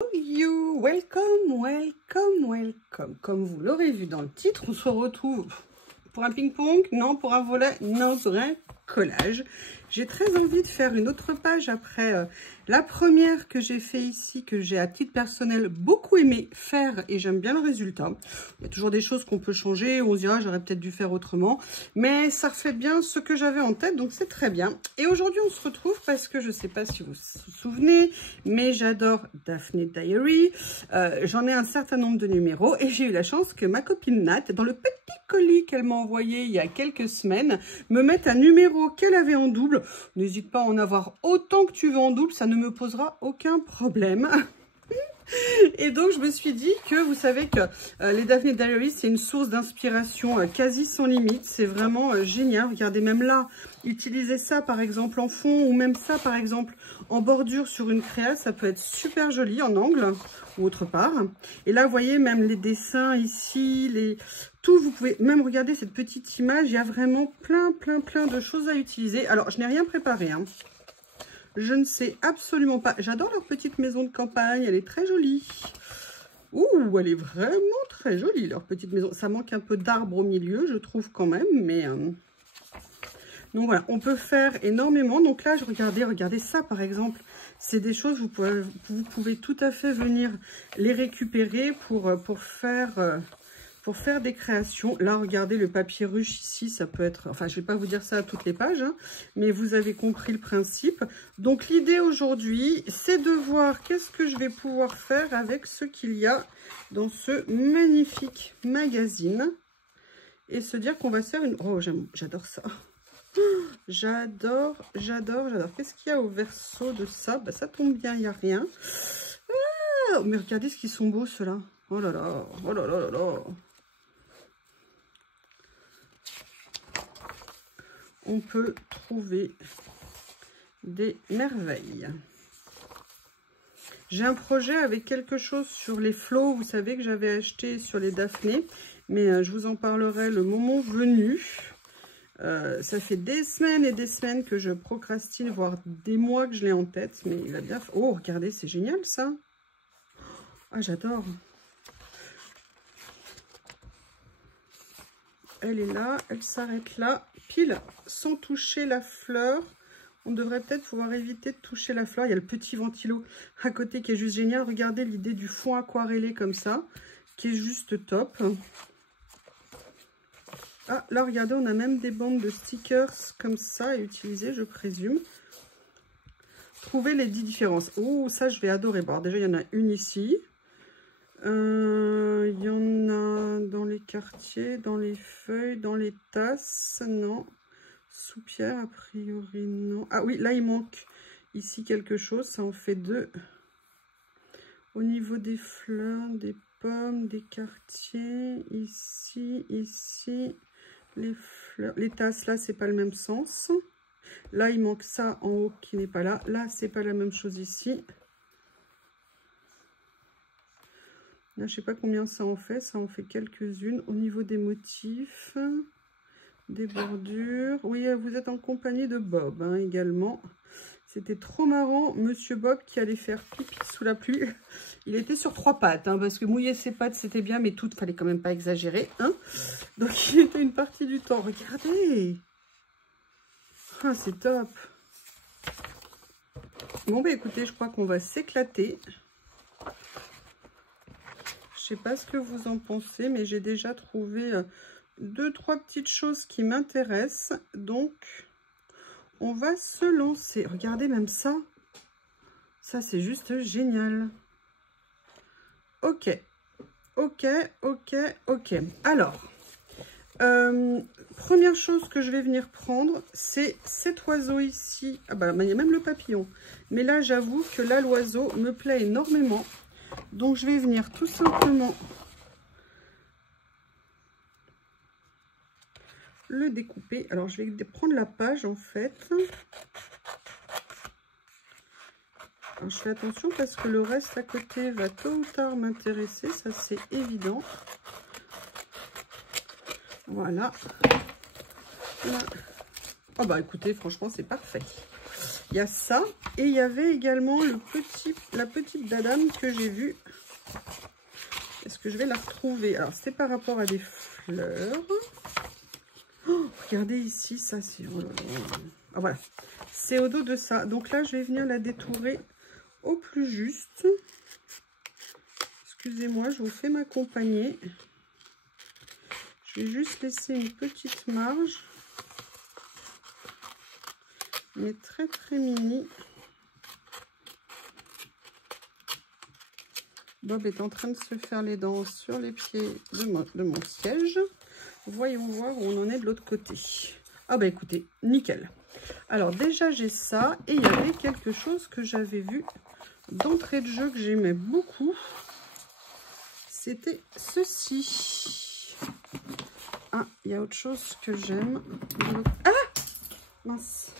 You, welcome. Comme vous l'aurez vu dans le titre, on se retrouve pour un ping-pong, non, pour un volet, non, pour un collage. J'ai très envie de faire une autre page après la première que j'ai fait ici, que j'ai à titre personnel beaucoup aimé faire et j'aime bien le résultat. Il y a toujours des choses qu'on peut changer, on se dira j'aurais peut-être dû faire autrement, mais ça reflète bien ce que j'avais en tête, donc c'est très bien. Et aujourd'hui on se retrouve parce que je ne sais pas si vous vous souvenez, mais j'adore Daphne Diary. J'en ai un certain nombre de numéros et j'ai eu la chance que ma copine Nat, dans le petit colis qu'elle m'a envoyé il y a quelques semaines, me mette un numéro qu'elle avait en double. N'hésite pas à en avoir autant que tu veux en double, ça ne me posera aucun problème. Et donc je me suis dit que vous savez que les Daphne Diary c'est une source d'inspiration quasi sans limite, c'est vraiment génial. Regardez, même là, utiliser ça par exemple en fond ou même ça par exemple en bordure sur une créa, ça peut être super joli en angle ou autre part. Et là vous voyez même les dessins ici, tout, vous pouvez même regarder cette petite image, il y a vraiment plein de choses à utiliser. Alors je n'ai rien préparé, hein. Je ne sais absolument pas. J'adore leur petite maison de campagne. Elle est très jolie. Ouh, elle est vraiment très jolie, leur petite maison. Ça manque un peu d'arbre au milieu, je trouve quand même. Mais donc voilà, on peut faire énormément. Donc là, regardez ça par exemple. C'est des choses, vous pouvez tout à fait venir les récupérer pour faire des créations. Là, regardez le papier ruche ici, ça peut être... Enfin, je ne vais pas vous dire ça à toutes les pages, hein, mais vous avez compris le principe. Donc, l'idée aujourd'hui, c'est de voir qu'est-ce que je vais pouvoir faire avec ce qu'il y a dans ce magnifique magazine. Et se dire qu'on va faire une... Oh, j'adore ça. J'adore. Qu'est-ce qu'il y a au verso de ça? Bah, ça tombe bien, il n'y a rien. Ah, mais regardez ce qu'ils sont beaux, ceux-là. Oh là là, oh là là là là. On peut trouver des merveilles. J'ai un projet avec quelque chose sur les flots, vous savez, que j'avais acheté sur les Daphné, mais je vous en parlerai le moment venu. Ça fait des semaines et des semaines que je procrastine, voire des mois que je l'ai en tête, mais il a bien... Oh, regardez, c'est génial ça. Ah, j'adore. Elle est là, elle s'arrête là, pile, sans toucher la fleur. On devrait peut-être pouvoir éviter de toucher la fleur. Il y a le petit ventilo à côté qui est juste génial. Regardez l'idée du fond aquarellé comme ça, qui est juste top. Ah, là, regardez, on a même des bandes de stickers comme ça à utiliser, je présume. Trouvez les 10 différences. Oh, ça, je vais adorer. Bon, déjà, il y en a une ici. Il y en a dans les quartiers, dans les feuilles, dans les tasses, non. Soupière, a priori, non. Ah oui, là, il manque ici quelque chose, ça en fait 2. Au niveau des fleurs, des pommes, des quartiers, ici, les fleurs. Les tasses, là, c'est pas le même sens. Là, il manque ça en haut qui n'est pas là. Là, c'est pas la même chose ici. Là, je ne sais pas combien ça en fait quelques-unes. Au niveau des motifs, des bordures. Oui, vous êtes en compagnie de Bob hein, également. C'était trop marrant. Monsieur Bob qui allait faire pipi sous la pluie. Il était sur 3 pattes, hein, parce que mouiller ses pattes, c'était bien, mais toutes, fallait quand même pas exagérer. Hein. Donc, il était une partie du temps. Regardez. Ah, c'est top. Bon, bah écoutez, je crois qu'on va s'éclater. Je sais pas ce que vous en pensez, mais j'ai déjà trouvé 2-3 petites choses qui m'intéressent. Donc, on va se lancer. Regardez même ça. Ça, c'est juste génial. Ok. Alors, première chose que je vais venir prendre, c'est cet oiseau ici. Ah bah, il y a même le papillon. Mais là, j'avoue que là, l'oiseau me plaît énormément. Donc, je vais venir tout simplement le découper. Alors, je vais prendre la page, en fait. Alors, je fais attention parce que le reste à côté va tôt ou tard m'intéresser. Ça, c'est évident. Voilà. Là. Oh, bah, écoutez, franchement, c'est parfait. Il y a ça. Et il y avait également la petite dadame que j'ai vue. Est-ce que je vais la retrouver? Alors, c'était par rapport à des fleurs. Oh, regardez ici, ça c'est... Oh là là. Ah, voilà. C'est au dos de ça. Donc là, je vais venir la détourer au plus juste. Excusez-moi, je vous fais m'accompagner. Je vais juste laisser une petite marge. Mais très très mini. Bob est en train de se faire les dents sur les pieds de mon siège. Voyons voir où on en est de l'autre côté. Ah bah écoutez, nickel. Alors déjà j'ai ça et il y avait quelque chose que j'avais vu d'entrée de jeu que j'aimais beaucoup. C'était ceci. Ah, il y a autre chose que j'aime. Ah, mince.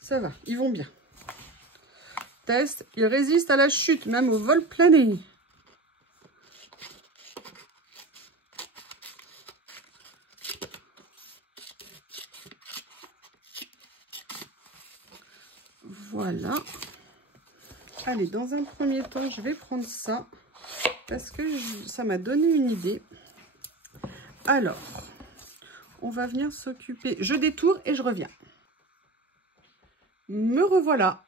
Ça va, ils vont bien. Test, ils résistent à la chute, même au vol plané. Voilà. Allez, dans un premier temps, je vais prendre ça parce que ça m'a donné une idée. Alors, on va venir s'occuper. Je détourne et je reviens. Me revoilà.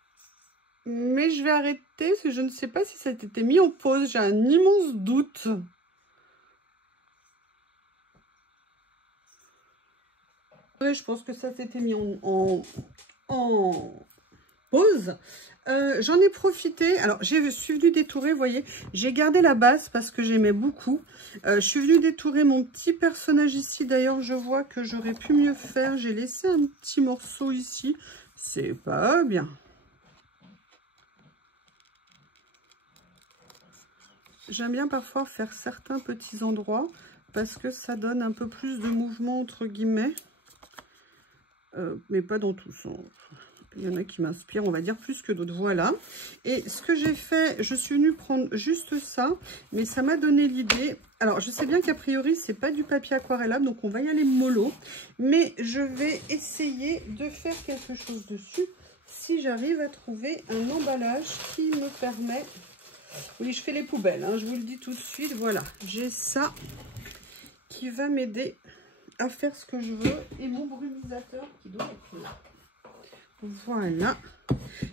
Mais je vais arrêter parce que je ne sais pas si ça a été mis en pause. J'ai un immense doute. Ouais, je pense que ça s'était mis en pause. J'en ai profité. Alors, je suis venue détourer, vous voyez. J'ai gardé la base parce que j'aimais beaucoup. Je suis venue détourer mon petit personnage ici. D'ailleurs, je vois que j'aurais pu mieux faire. J'ai laissé un petit morceau ici. C'est pas bien. J'aime bien parfois faire certains petits endroits parce que ça donne un peu plus de mouvement entre guillemets. Mais pas dans tous. Hein. Il y en a qui m'inspirent, on va dire, plus que d'autres. Voilà. Et ce que j'ai fait, je suis venue prendre juste ça, mais ça m'a donné l'idée. Alors, je sais bien qu'a priori, c'est pas du papier aquarellable, donc on va y aller mollo. Mais je vais essayer de faire quelque chose dessus si j'arrive à trouver un emballage qui me permet... Oui, je fais les poubelles, hein, je vous le dis tout de suite. Voilà, j'ai ça qui va m'aider à faire ce que je veux. Et mon brumisateur qui doit être là. Voilà.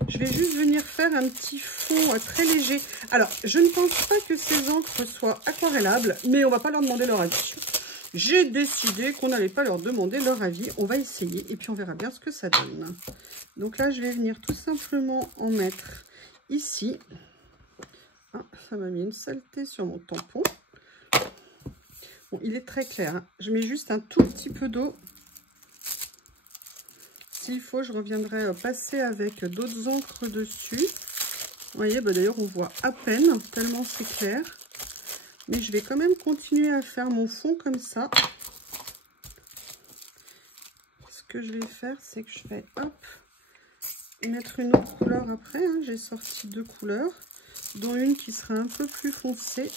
Je vais juste venir faire un petit fond très léger. Alors, je ne pense pas que ces encres soient aquarellables, mais on va pas leur demander leur avis. J'ai décidé qu'on n'allait pas leur demander leur avis. On va essayer et puis on verra bien ce que ça donne. Donc là, je vais venir tout simplement en mettre ici. Ah, ça m'a mis une saleté sur mon tampon. Bon, il est très clair. Hein. Je mets juste un tout petit peu d'eau. S'il faut, je reviendrai passer avec d'autres encres dessus. Vous voyez, bah d'ailleurs, on voit à peine, tellement c'est clair. Mais je vais quand même continuer à faire mon fond comme ça. Ce que je vais faire, c'est que je vais, hop, mettre une autre couleur après. Hein. J'ai sorti 2 couleurs, dont une qui sera un peu plus foncée.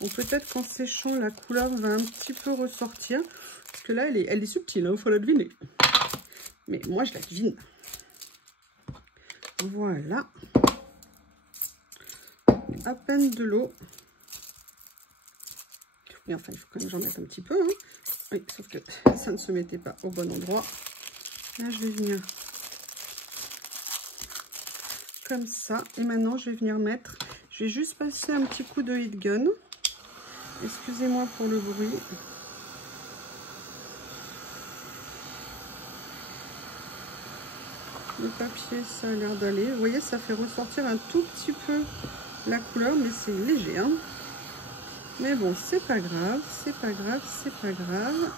Bon, peut-être qu'en séchant, la couleur va un petit peu ressortir. Parce que là, elle est subtile, il faut la deviner. Mais moi, je la devine. Voilà. À peine de l'eau. Mais enfin, il faut quand même que j'en mette un petit peu. Hein. Oui, sauf que ça ne se mettait pas au bon endroit. Là, je vais venir comme ça. Et maintenant, je vais venir mettre... Je vais juste passer un petit coup de heat gun. Excusez-moi pour le bruit. Le papier, ça a l'air d'aller. Vous voyez, ça fait ressortir un tout petit peu la couleur, mais c'est léger. Hein. Mais bon, c'est pas grave, c'est pas grave, c'est pas grave.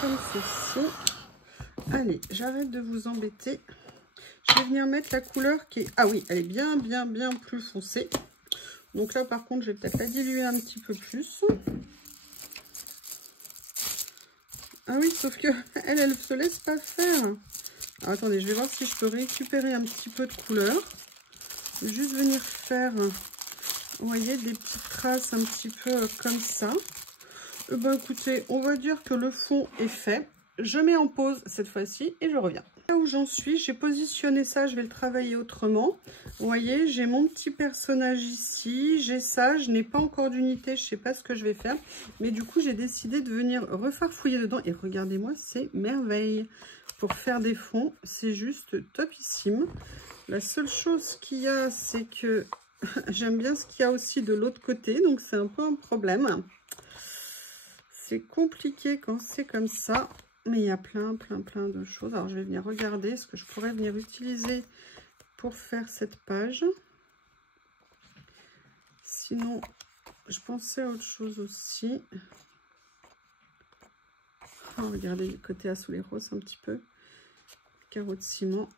Comme ceci. Allez, j'arrête de vous embêter. Je vais venir mettre la couleur qui est... Ah oui, elle est bien plus foncée. Donc là, par contre, je vais peut-être la diluer un petit peu plus. Ah oui, sauf que elle se laisse pas faire. Alors, attendez, je vais voir si je peux récupérer un petit peu de couleur. Juste venir faire Vous voyez, des petites traces un petit peu comme ça. Ben écoutez, on va dire que le fond est fait. Je mets en pause cette fois-ci et je reviens. Là où j'en suis, j'ai positionné ça, je vais le travailler autrement. Vous voyez, j'ai mon petit personnage ici, j'ai ça, je n'ai pas encore d'unité, je ne sais pas ce que je vais faire. Mais du coup, j'ai décidé de venir refarfouiller dedans. Et regardez-moi, c'est merveille. Pour faire des fonds, c'est juste topissime. La seule chose qu'il y a, c'est que j'aime bien ce qu'il y a aussi de l'autre côté. Donc, c'est un peu un problème. C'est compliqué quand c'est comme ça. Mais il y a plein de choses. Alors, je vais venir regarder ce que je pourrais venir utiliser pour faire cette page. Sinon, je pensais à autre chose aussi. Oh, regardez le côté Azulejo un petit peu. Carreau de ciment.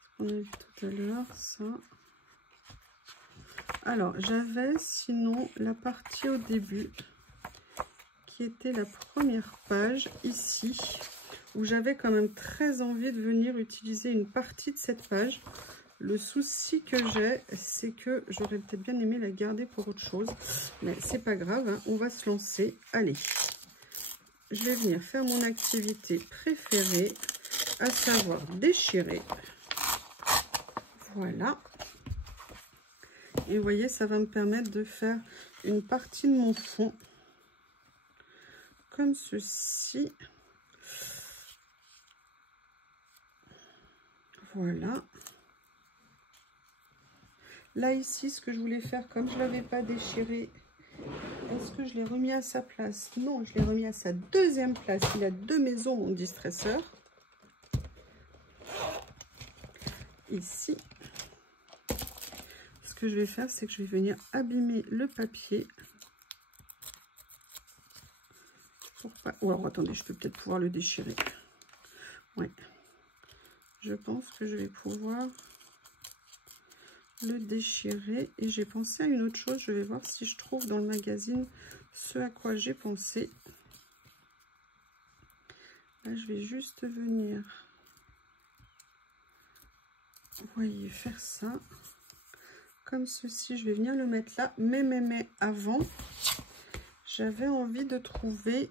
Ce qu'on a vu tout à l'heure, ça. Alors, j'avais sinon la partie au début qui était la première page ici, où j'avais quand même très envie de venir utiliser une partie de cette page. Le souci que j'ai, c'est que j'aurais peut-être bien aimé la garder pour autre chose, mais c'est pas grave, hein, on va se lancer. Allez, je vais venir faire mon activité préférée, à savoir déchirer. Voilà. Et vous voyez, ça va me permettre de faire une partie de mon fond comme ceci. Voilà. Là, ici, ce que je voulais faire, comme je ne l'avais pas déchiré, est-ce que je l'ai remis à sa place? Non, je l'ai remis à sa deuxième place. Il a deux maisons, mon distresseur. Ici. Ce que je vais faire, c'est que je vais venir abîmer le papier. Pour pas... Oh, alors, attendez, je peux peut-être pouvoir le déchirer. Ouais. Je pense que je vais pouvoir le déchirer. Et j'ai pensé à une autre chose. Je vais voir si je trouve dans le magazine ce à quoi j'ai pensé. Là, je vais juste venir, vous voyez, faire ça. Comme ceci, je vais venir le mettre là. Mais avant, j'avais envie de trouver...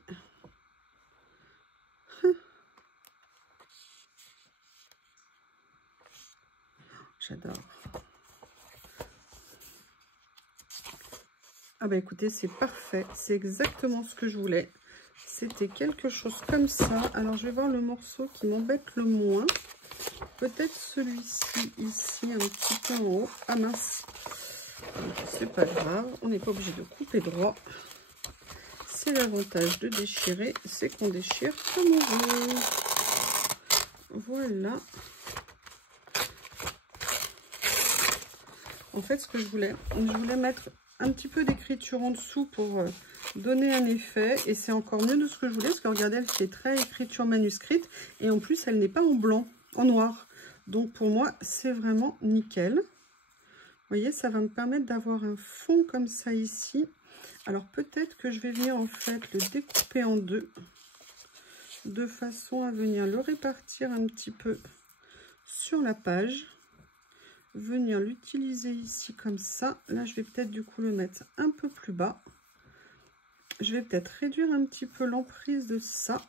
J'adore. Ah bah écoutez, c'est parfait. C'est exactement ce que je voulais. C'était quelque chose comme ça. Alors, je vais voir le morceau qui m'embête le moins. Peut-être celui-ci, ici, un petit peu en haut. Ah mince. C'est pas grave. On n'est pas obligé de couper droit. C'est l'avantage de déchirer. C'est qu'on déchire comme on veut. Voilà. En fait, ce que je voulais mettre un petit peu d'écriture en dessous pour donner un effet. Et c'est encore mieux de ce que je voulais. Parce que regardez, elle fait très écriture manuscrite. Et en plus, elle n'est pas en blanc, en noir. Donc, pour moi, c'est vraiment nickel. Vous voyez, ça va me permettre d'avoir un fond comme ça ici. Alors, peut-être que je vais venir, en fait, le découper en deux. De façon à venir le répartir un petit peu sur la page. Venir l'utiliser ici comme ça. Là, je vais peut-être du coup le mettre un peu plus bas. Je vais peut-être réduire un petit peu l'emprise de ça.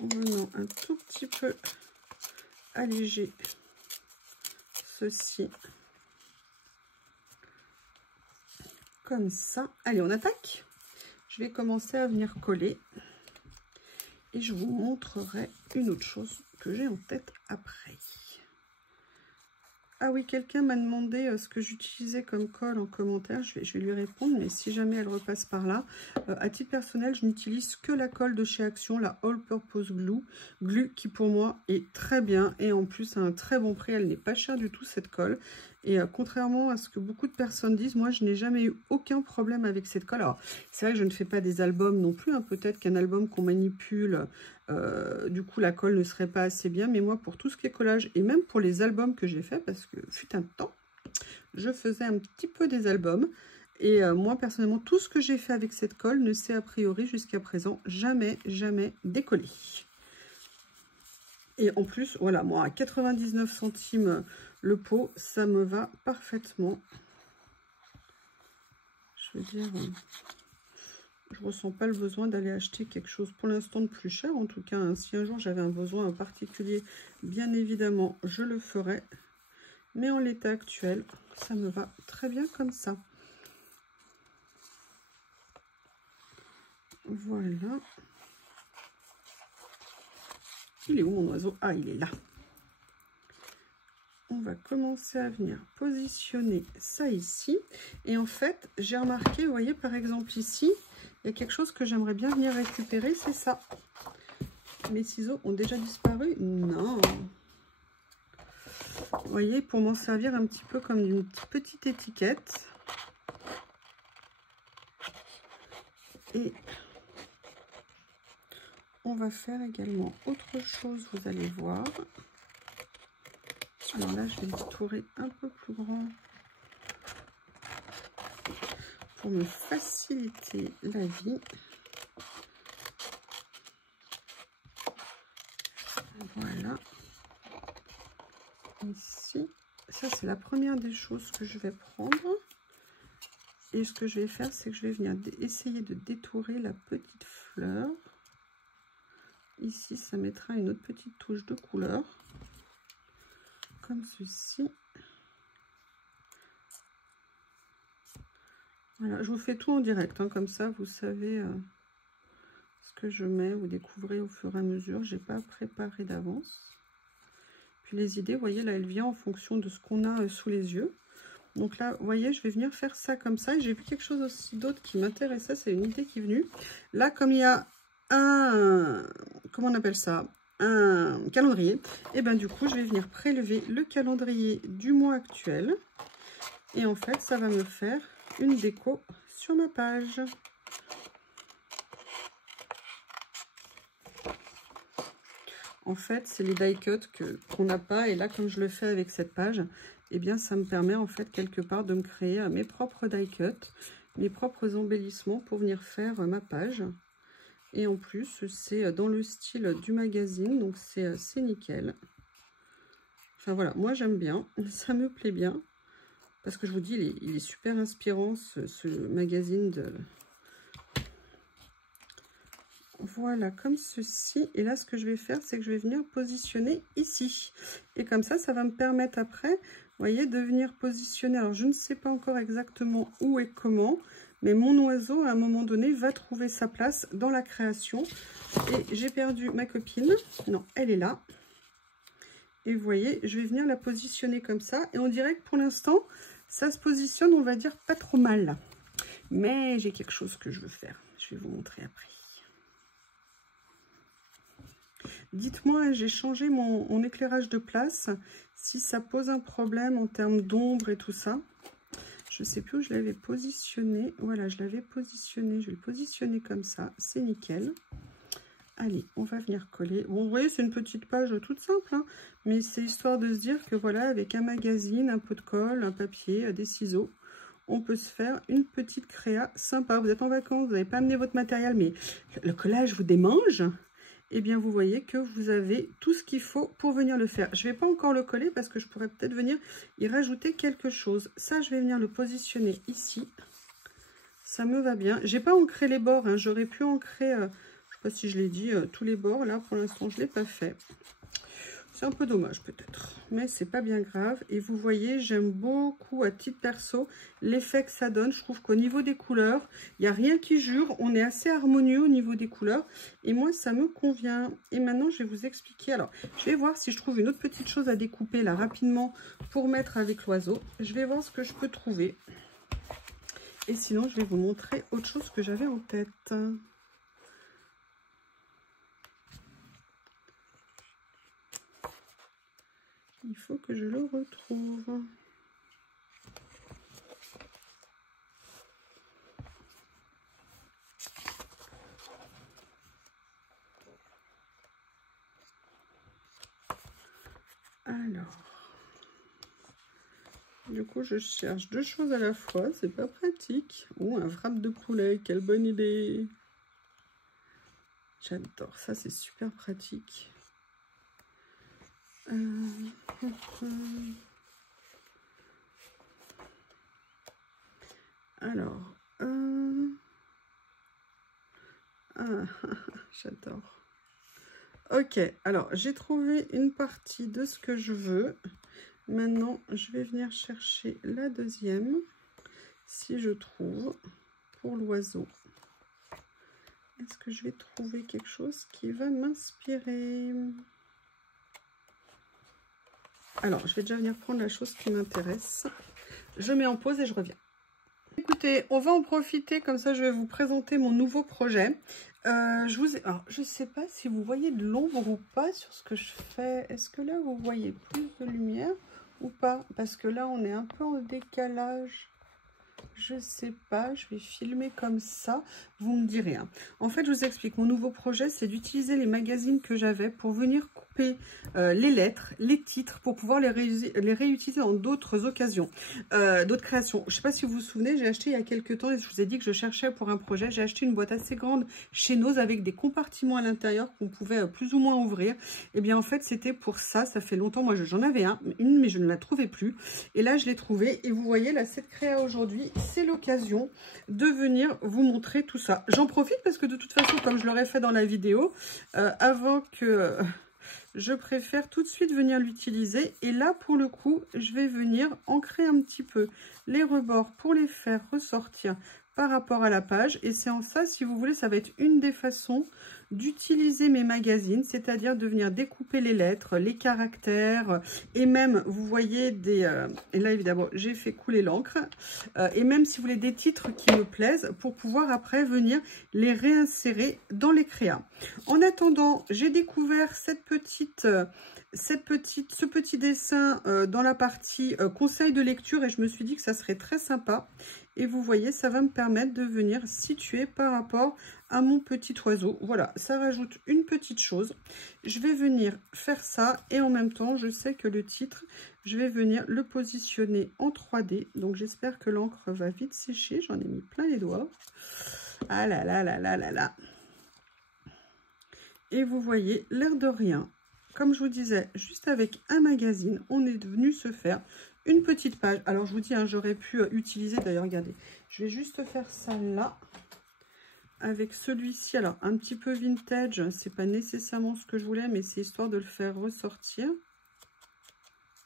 En venant un tout petit peu alléger ceci. Comme ça. Allez, on attaque. Je vais commencer à venir coller. Et je vous montrerai une autre chose que j'ai en tête après. Ah oui, quelqu'un m'a demandé ce que j'utilisais comme colle en commentaire. Je vais lui répondre, mais si jamais elle repasse par là, à titre personnel, je n'utilise que la colle de chez Action, la All Purpose Glue, qui pour moi est très bien et en plus à un très bon prix. Elle n'est pas chère du tout cette colle. Et contrairement à ce que beaucoup de personnes disent, moi je n'ai jamais eu aucun problème avec cette colle. Alors c'est vrai que je ne fais pas des albums non plus, hein. Peut-être qu'un album qu'on manipule, du coup la colle ne serait pas assez bien. Mais moi pour tout ce qui est collage et même pour les albums que j'ai fait, parce que fut un temps, je faisais un petit peu des albums. Et moi personnellement, tout ce que j'ai fait avec cette colle ne s'est a priori jusqu'à présent jamais décollé. Et en plus, voilà, moi, à 99 centimes le pot, ça me va parfaitement. Je veux dire, je ressens pas le besoin d'aller acheter quelque chose pour l'instant de plus cher. En tout cas, hein, si un jour j'avais un besoin particulier, bien évidemment, je le ferais. Mais en l'état actuel, ça me va très bien comme ça. Voilà. Il est où mon oiseau? Ah, il est là. On va commencer à venir positionner ça ici. Et en fait, j'ai remarqué, vous voyez, par exemple ici, il y a quelque chose que j'aimerais bien venir récupérer, c'est ça. Mes ciseaux ont déjà disparu? Non. Vous voyez, pour m'en servir un petit peu comme une petite étiquette. Et on va faire également autre chose, vous allez voir. Alors là, je vais le tourer un peu plus grand pour me faciliter la vie. Voilà. Ici, ça c'est la première des choses que je vais prendre. Et ce que je vais faire, c'est que je vais venir essayer de détourer la petite fleur. Ici, ça mettra une autre petite touche de couleur. Comme ceci. Voilà, je vous fais tout en direct, hein, comme ça vous savez ce que je mets, vous découvrez au fur et à mesure, j'ai pas préparé d'avance. Puis les idées, vous voyez là, elles viennent en fonction de ce qu'on a sous les yeux. Donc là, vous voyez, je vais venir faire ça comme ça. Et j'ai vu quelque chose aussi d'autre qui m'intéressait, c'est une idée qui est venue. Là, comme il y a un, comment on appelle ça, un calendrier, et ben du coup, je vais venir prélever le calendrier du mois actuel. Et en fait, ça va me faire une déco sur ma page. En fait, c'est les die cuts qu'on n'a pas. Et là, comme je le fais avec cette page, eh bien, ça me permet en fait quelque part de me créer mes propres die cuts, mes propres embellissements pour venir faire ma page. Et en plus, c'est dans le style du magazine, donc c'est nickel. Enfin voilà, moi j'aime bien, ça me plaît bien. Parce que je vous dis, il est super inspirant ce magazine de... Voilà, comme ceci. Et là, ce que je vais faire, c'est que je vais venir positionner ici. Et comme ça va me permettre après, vous voyez, de venir positionner. Alors, je ne sais pas encore exactement où et comment, mais mon oiseau, à un moment donné, va trouver sa place dans la création. Et j'ai perdu ma copine. Non, elle est là. Et vous voyez, je vais venir la positionner comme ça. Et on dirait que pour l'instant, ça se positionne, on va dire, pas trop mal. Mais j'ai quelque chose que je veux faire. Je vais vous montrer après. Dites-moi, j'ai changé mon éclairage de place. Si ça pose un problème en termes d'ombre et tout ça. Je ne sais plus où je l'avais positionné. Voilà, je l'avais positionné. Je vais le positionner comme ça. C'est nickel. Allez, on va venir coller. Bon, vous voyez, c'est une petite page toute simple, hein, mais c'est histoire de se dire que voilà, avec un magazine, un pot de colle, un papier, des ciseaux, on peut se faire une petite créa sympa. Vous êtes en vacances, vous n'avez pas amené votre matériel, mais le collage vous démange. Eh bien, vous voyez que vous avez tout ce qu'il faut pour venir le faire. Je ne vais pas encore le coller parce que je pourrais peut-être venir y rajouter quelque chose. Ça, je vais venir le positionner ici. Ça me va bien. J'ai pas ancré les bords, hein. J'aurais pu ancrer... je ne sais pas si je l'ai dit, tous les bords, là, pour l'instant, je ne l'ai pas fait. C'est un peu dommage, peut-être. Mais c'est pas bien grave. Et vous voyez, j'aime beaucoup, à titre perso, l'effet que ça donne. Je trouve qu'au niveau des couleurs, il n'y a rien qui jure. On est assez harmonieux au niveau des couleurs. Et moi, ça me convient. Et maintenant, je vais vous expliquer. Alors, je vais voir si je trouve une autre petite chose à découper, là, rapidement, pour mettre avec l'oiseau. Je vais voir ce que je peux trouver. Et sinon, je vais vous montrer autre chose que j'avais en tête. Il faut que je le retrouve. Alors, du coup, je cherche deux choses à la fois. C'est pas pratique. Oh, un wrap de poulet. Quelle bonne idée. J'adore. Ça, c'est super pratique. Alors, j'adore. Ok, alors j'ai trouvé une partie de ce que je veux. Maintenant, je vais venir chercher la deuxième, si je trouve, pour l'oiseau. Est-ce que je vais trouver quelque chose qui va m'inspirer? Alors, je vais déjà venir prendre la chose qui m'intéresse. Je mets en pause et je reviens. Écoutez, on va en profiter, comme ça je vais vous présenter mon nouveau projet. Alors, je ne sais pas si vous voyez de l'ombre ou pas sur ce que je fais. Est-ce que là vous voyez plus de lumière ou pas? Parce que là on est un peu en décalage. Je sais pas, je vais filmer comme ça, vous me direz. En fait, je vous explique, mon nouveau projet, c'est d'utiliser les magazines que j'avais pour venir couper les lettres, les titres, pour pouvoir les réutiliser dans d'autres occasions, d'autres créations. Je sais pas si vous vous souvenez, j'ai acheté il y a quelques temps, et je vous ai dit que je cherchais pour un projet, j'ai acheté une boîte assez grande chez Nose avec des compartiments à l'intérieur qu'on pouvait plus ou moins ouvrir. Et bien en fait, c'était pour ça, ça fait longtemps, moi j'en avais une, mais je ne la trouvais plus. Et là, je l'ai trouvée, et vous voyez, là, cette créa aujourd'hui, c'est l'occasion de venir vous montrer tout ça. J'en profite parce que de toute façon, comme je l'aurais fait dans la vidéo, avant que je préfère tout de suite venir l'utiliser. Et là, pour le coup, je vais venir ancrer un petit peu les rebords pour les faire ressortir par rapport à la page. Et c'est en ça, si vous voulez, ça va être une des façons d'utiliser mes magazines, c'est-à-dire de venir découper les lettres, les caractères, et même, vous voyez, et là, évidemment, j'ai fait couler l'encre, et même, si vous voulez, des titres qui me plaisent, pour pouvoir après venir les réinsérer dans les créas. En attendant, j'ai découvert ce petit dessin dans la partie conseil de lecture, et je me suis dit que ça serait très sympa. Et vous voyez, ça va me permettre de venir situer par rapport à mon petit oiseau. Voilà, ça rajoute une petite chose. Je vais venir faire ça et en même temps, je sais que le titre, je vais venir le positionner en 3D. Donc, j'espère que l'encre va vite sécher. J'en ai mis plein les doigts. Ah là là là là là là. Et vous voyez, l'air de rien, comme je vous disais, juste avec un magazine, on est venu se faire une petite page. Alors, je vous dis, j'aurais pu utiliser, d'ailleurs, regardez, je vais juste faire ça là, avec celui-ci. Alors, un petit peu vintage, c'est pas nécessairement ce que je voulais, mais c'est histoire de le faire ressortir. Vous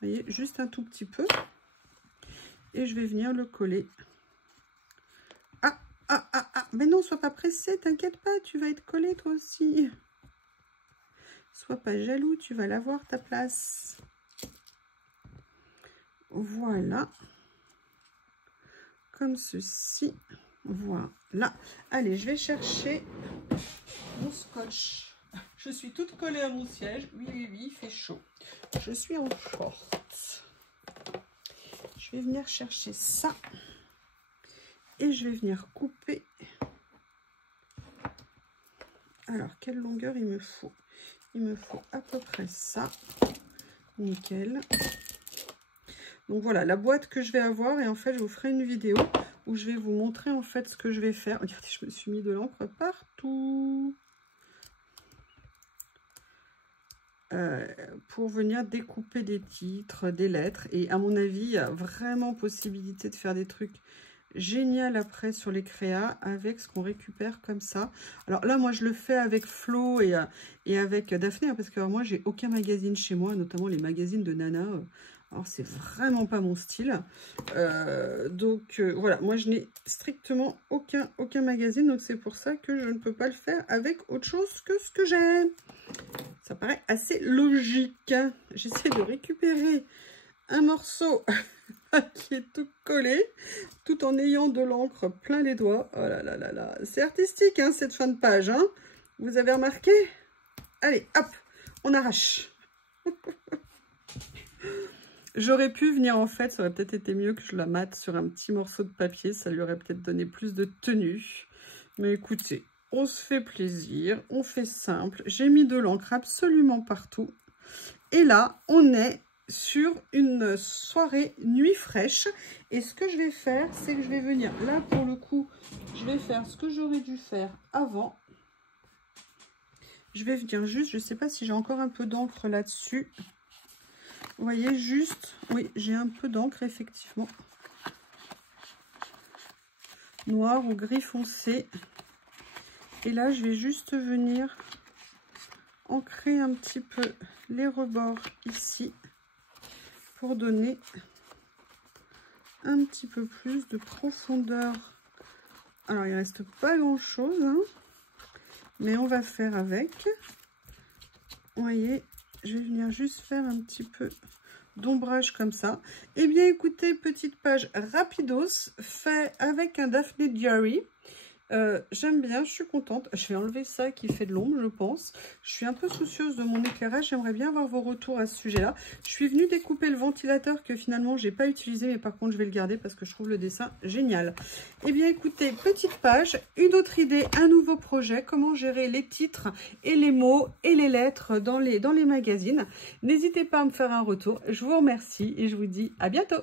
voyez, juste un tout petit peu. Et je vais venir le coller. Mais non, sois pas pressé, t'inquiète pas, tu vas être collé toi aussi. Sois pas jaloux, tu vas l'avoir ta place. Voilà. Comme ceci. Voilà. Allez, je vais chercher mon scotch. Je suis toute collée à mon siège. Oui, oui, oui, il fait chaud. Je suis en short. Je vais venir chercher ça. Et je vais venir couper. Alors, quelle longueur il me faut? Il me faut à peu près ça. Nickel. Donc voilà, la boîte que je vais avoir. Et en fait, je vous ferai une vidéo où je vais vous montrer en fait ce que je vais faire. Regardez, je me suis mis de l'encre partout. Pour venir découper des titres, des lettres. Et à mon avis, il y a vraiment possibilité de faire des trucs génial après sur les créas avec ce qu'on récupère comme ça. Alors là, moi, je le fais avec Flo et avec Daphné, parce que moi, j'ai aucun magazine chez moi, notamment les magazines de Nana. Alors, c'est vraiment pas mon style. Donc, voilà, moi, je n'ai strictement aucun magazine, donc c'est pour ça que je ne peux pas le faire avec autre chose que ce que j'ai. Ça paraît assez logique. J'essaie de récupérer un morceau qui est tout collé, tout en ayant de l'encre plein les doigts. Oh là là là là, c'est artistique hein, cette fin de page, hein. Vous avez remarqué? Allez, hop, on arrache. J'aurais pu venir en fait, ça aurait peut-être été mieux que je la mate sur un petit morceau de papier, ça lui aurait peut-être donné plus de tenue. Mais écoutez, on se fait plaisir, on fait simple. J'ai mis de l'encre absolument partout. Et là, on est sur une soirée nuit fraîche. Et ce que je vais faire, c'est que je vais venir, là pour le coup, je vais faire ce que j'aurais dû faire avant. Je vais venir juste, je ne sais pas si j'ai encore un peu d'encre là-dessus. Vous voyez juste, oui, j'ai un peu d'encre, effectivement. Noir ou gris foncé. Et là, je vais juste venir ancrer un petit peu les rebords ici pour donner un petit peu plus de profondeur. Alors, il reste pas grand-chose, hein, mais on va faire avec. Vous voyez, je vais venir juste faire un petit peu d'ombrage comme ça. Eh bien, écoutez, petite page rapidos, fait avec un Daphné Diary. J'aime bien, je suis contente. Je vais enlever ça qui fait de l'ombre, je pense. Je suis un peu soucieuse de mon éclairage. J'aimerais bien avoir vos retours à ce sujet-là. Je suis venue découper le ventilateur que finalement, j'ai pas utilisé. Mais par contre, je vais le garder parce que je trouve le dessin génial. Eh bien, écoutez, petite page, une autre idée, un nouveau projet. Comment gérer les titres et les mots et les lettres dans les magazines. N'hésitez pas à me faire un retour. Je vous remercie et je vous dis à bientôt.